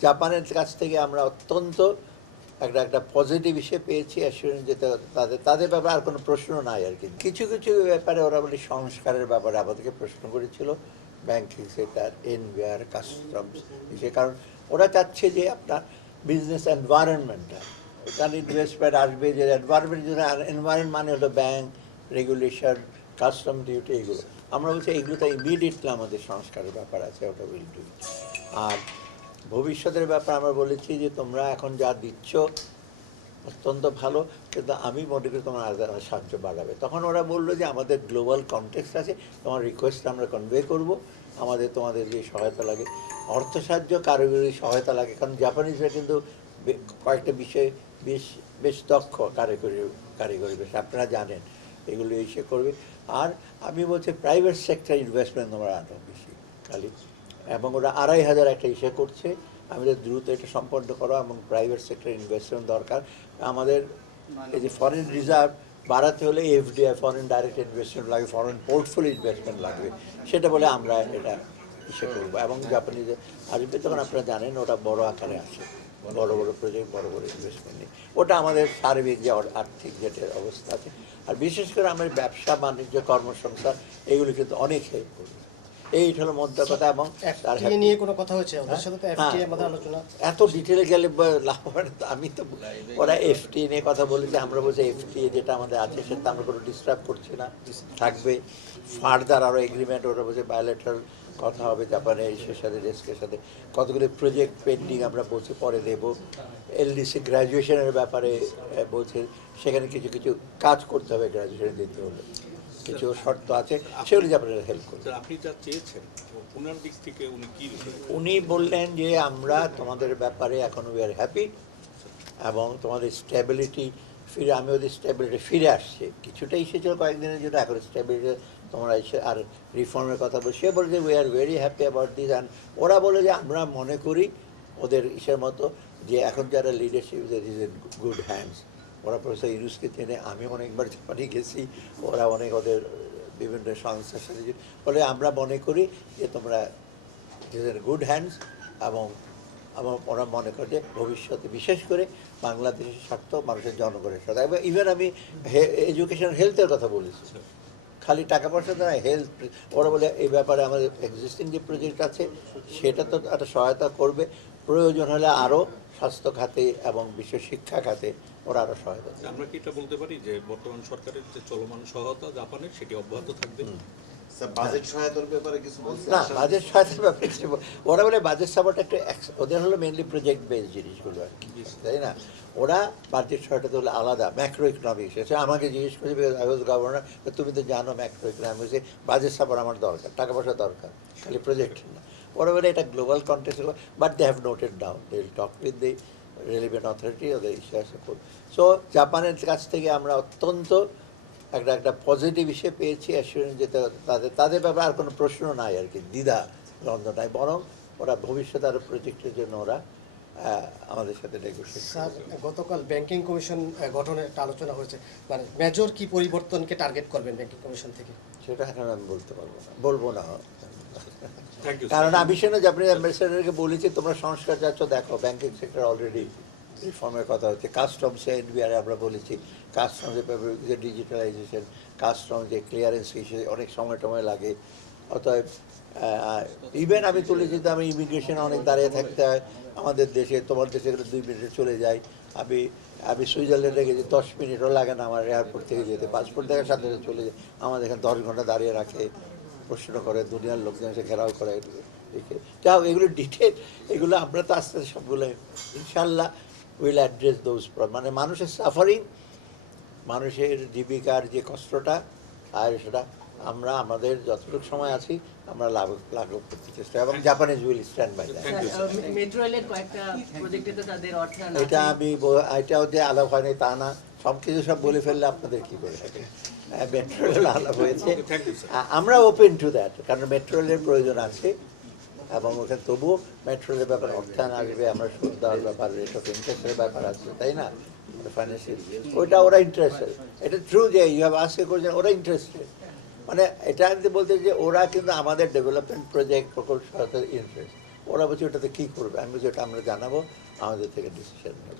জাপানের কাছ থেকে আমরা অত্যন্ত একটা একটা পজিটিভ হিসেবে পেয়েছি অ্যাসুরেন্স যে তা- তাদের তাদের ব্যাপারে আর কোনো প্রশ্ন নাই আর কি। কিছু কিছু ব্যাপারে ওরা বলি সংস্কারের ব্যাপারে আমাদেরকে প্রশ্ন করেছিল ব্যাংকিং সেক্টর এনবিআর কাস্টমস সে কারণ ওরা চাচ্ছে যে আপনার বিজনেস এনভায়রনমেন্টটা এখানে ইনভেস্টমেন্ট আসবে, যে এনভায়রনমেন্ট যদি এনভায়রনমেন্ট মানে হলো ব্যাংক রেগুলেশন কাস্টম ডিউটি এগুলো। আমরা বলছি, এগুলো তো ইমিডিয়েটলি আমাদের সংস্কারের ব্যাপার আছে ওটা উইল ডু আর ভবিষ্যতের ব্যাপারে আমরা বলেছি যে তোমরা এখন যা দিচ্ছ অত্যন্ত ভালো, কিন্তু আমি মনে করি তোমার সাহায্য বাড়াবে। তখন ওরা বলল যে আমাদের গ্লোবাল কনটেক্সট আছে, তোমার রিকোয়েস্ট আমরা কনভে করব, আমাদের তোমাদের যে সহায়তা লাগে। অর্থ সাহায্য কারিগরি সহায়তা লাগে, কারণ জাপানিজরা কিন্তু কয়েকটা বিষয়ে বেশ বেশ দক্ষ কারিগরি কারিগরি বেশ, আপনারা জানেন, এগুলো এসে করবে। আর আমি বলছি প্রাইভেট সেক্টর ইনভেস্টমেন্ট তোমরা আরও বেশি, খালি। এবং ওরা আড়াই হাজার একটা ইসে করছে। আমাদের দ্রুত এটা সম্পন্ন করো এবং প্রাইভেট সেক্টর ইনভেস্টমেন্ট দরকার। আমাদের এই যে ফরেন রিজার্ভ বাড়াতে হলে এফডিআই ফরেন ডাইরেক্ট ইনভেস্টমেন্ট লাগবে ফরেন পোর্টফোলিও ইনভেস্টমেন্ট লাগবে। সেটা বলে আমরা এটা ইসে করব। এবং জাপানিজ আসবে তখন আপনারা জানেন ওটা বড় আকারে আছে। বড় বড় প্রজেক্ট বড় বড় ইনভেস্টমেন্ট নেই ওটা আমাদের সার্বিক যে আর্থিক যেটা অবস্থা আছে। আর বিশেষ করে আমাদের ব্যবসা বাণিজ্য কর্মসংস্থান এগুলো কিন্তু অনেক হেল্প করবে। এইটা হলো মধ্য কথা এবং নিয়ে কোনো কথা হয়েছে? ওদের সাথে তো হ্যাঁ। আলোচনা। এত ডিটেলে গেলে লাভ হবে না আমি তো ওরা এফটি নিয়ে কথা বলেছে আমরা বলছি এফটি যেটা আমাদের আছে সেটা আমরা কোনো ডিস্টার্ব করছি না থাকবে। ফার্দার আরও এগ্রিমেন্ট ওরা বলছে বায়োলেটারাল কথা হবে জাপানের ইসের সাথে ডেস্কের সাথে। কতগুলি প্রজেক্ট পেন্ডিং আমরা বলছি পরে দেবো। এলডিসি গ্র্যাজুয়েশনের ব্যাপারে বলছে সেখানে কিছু কিছু কাজ করতে হবে গ্র্যাজুয়েশন দিতে হলে কিছু শর্ত আছে সেগুলি জাপানের হেল্প করবে স্যার, আপনি যা চেয়েছেন ওনার দিক থেকে উনি কি উনি বললেন যে আমরা তোমাদের ব্যাপারে এখন উই আর হ্যাপি এবং তোমাদের স্টেবিলিটি ফিরে আমি ওদের স্টেবিলিটি ফিরে আসছে। কিছুটা এসেছিল কয়েকদিনের জন্য এখন স্টেবিলিটি তোমরা এসে আর রিফর্মের কথা বলে সে বলে যে we are very happy about this and ওরা বলে যে আমরা মনে করি ওদের ইসের মতো যে এখন যারা leadership is in good hands ওরা প্রফেসর ইউনুসকে চেনে আমি অনেকবার জাপানি গেছি ওরা অনেক ওদের বিভিন্ন সংস্থার সাথে ফলে আমরা মনে করি যে তোমরা গুড হ্যান্ডস এবং আমার ওরা মনে করে যে ভবিষ্যতে বিশেষ করে বাংলাদেশের স্বার্থ মানুষের জনগণের সাথে এবং ইভেন আমি এডুকেশন হেলথের কথা বলেছি। খালি টাকা পয়সা নয় হেলথ ওরা বলে এই ব্যাপারে আমাদের এক্সিস্টিং যে প্রজেক্ট আছে সেটা তো একটা সহায়তা করবে। প্রয়োজন হলে আরও স্বাস্থ্য খাতে এবং বিশ্ব শিক্ষা খাতে ওরা আরও সহায়তা আমরা কি এটা বলতে পারি যে বর্তমান সরকারের যে চলমান সহায়তা জাপানের সেটি অব্যাহত থাকবে? স্যার বাজেট সহায়তার ব্যাপারে কিছু বলছেন না বাজেট সহায়তার ব্যাপারে কিছু ওরা বলে বাজেট সাপোর্ট একটু ওদের হলো মেনলি প্রজেক্ট বেস জিনিসগুলো আর কি তাই না? ওরা বাজেট সহায়তা হলো আলাদা ম্যাক্রো ইকোনমিক্স এসে আমাকে জিজ্ঞেস করেছে আই ওয়াজ গভর্নর তুমি তো জানো ম্যাক্রো ইকোনমিক্সে বাজেট সাপোর্ট আমার দরকার টাকা পয়সা দরকার খালি প্রজেক্ট না। ওরা বলে এটা global context but they have noted down they will talk with the relevant authority ওদের সো জাপানের কাছ থেকে আমরা অত্যন্ত একটা একটা পজিটিভ হিসেবে পেয়েছি অ্যাসুরেন্স যে তা- তাদের তাদের ব্যাপারে আর কোনো প্রশ্ন নাই আর কি দ্বিধা নাই বরং ওরা ভবিষ্যতে আরও প্রজেক্টের জন্য ওরা আমাদের সাথে স্যার গতকাল ব্যাংকিং কমিশন গঠনের একটা আলোচনা হয়েছে। মানে মেজর কি পরিবর্তনকে টার্গেট করবেন ব্যাংকিং কমিশন থেকে? সেটা এখন আমি বলতে পারব না। বলব না। কারণ আমি শুনে জাপানি অ্যাম্বাসেডারকে বলেছি, তোমরা সংস্কার যাচ্ছ দেখো ব্যাংকিং সেক্টর অলরেডি রিফর্মের কথা হচ্ছে। কাস্টমসে এনবিআর আমরা বলেছি কাস্টমসের ব্যাপারে যে ডিজিটালাইজেশন কাস্টম যে ক্লিয়ারেন্স হিসেবে অনেক সময় টময় লাগে। অতএব ইভেন আমি তুলেছি তো আমি ইমিগ্রেশনে অনেক দাঁড়িয়ে থাকতে হয়। আমাদের দেশে, তোমার দেশে দুই মিনিটে চলে যাই আমি আমি সুইজারল্যান্ডে গেছি, দশ মিনিটও লাগে না আমার এয়ারপোর্ট থেকে যেতে। পাসপোর্ট দেখার সাথে চলে যায়। আমাদের এখানে দশ ঘণ্টা দাঁড়িয়ে রাখে। প্রশ্ন করে দুনিয়ার লোকজন এসে ঘেরাও করে যা হোক, এগুলো ডিটেল এগুলো আমরা তো আস্তে আস্তে সবগুলো ইনশাল্লাহ উইল অ্যাড্রেস দোজ মানে মানুষের সাফারিং মানুষের জীবিকার যে কষ্টটা আর সেটা আমরা আমাদের যতটুকু সময় আছি আমরা লাভ লাঘব করতে চেষ্টা এবং জাপানিজ উইল স্ট্যান্ড বাই এটা আমি এটাও যে আলাপ হয়নি তা না। সব কিছু সব বলে ফেললে আপনাদের কি করে থাকে মেট্রো রেল আলাপ হয়েছে। আমরা ওপেন টু দ্যাট কারণ মেট্রো রেলের প্রয়োজন আছে। এবং ওখানে তবুও মেট্রো রেলের ব্যাপারে অর্থায়ন আসবে আমরা সুদ দেওয়ার ব্যাপার রেট অফ ইন্টারেস্টের ব্যাপার আছে তাই না? ফাইন্যান্সিয়াল ওইটা ওরা ইন্টারেস্টেড এটা ট্রু যে ইউ হ্যাভ আজকে করেছেন ওরা ইন্টারেস্টেড মানে এটা আমি বলতে যে ওরা কিন্তু আমাদের ডেভেলপমেন্ট প্রজেক্ট প্রকল্প সাথে ইন্টারেস্ট ওরা বলছে ওটাতে কী করবে? আমি বলছি ওটা আমরা জানাব আমাদের থেকে ডিসিশন নেব।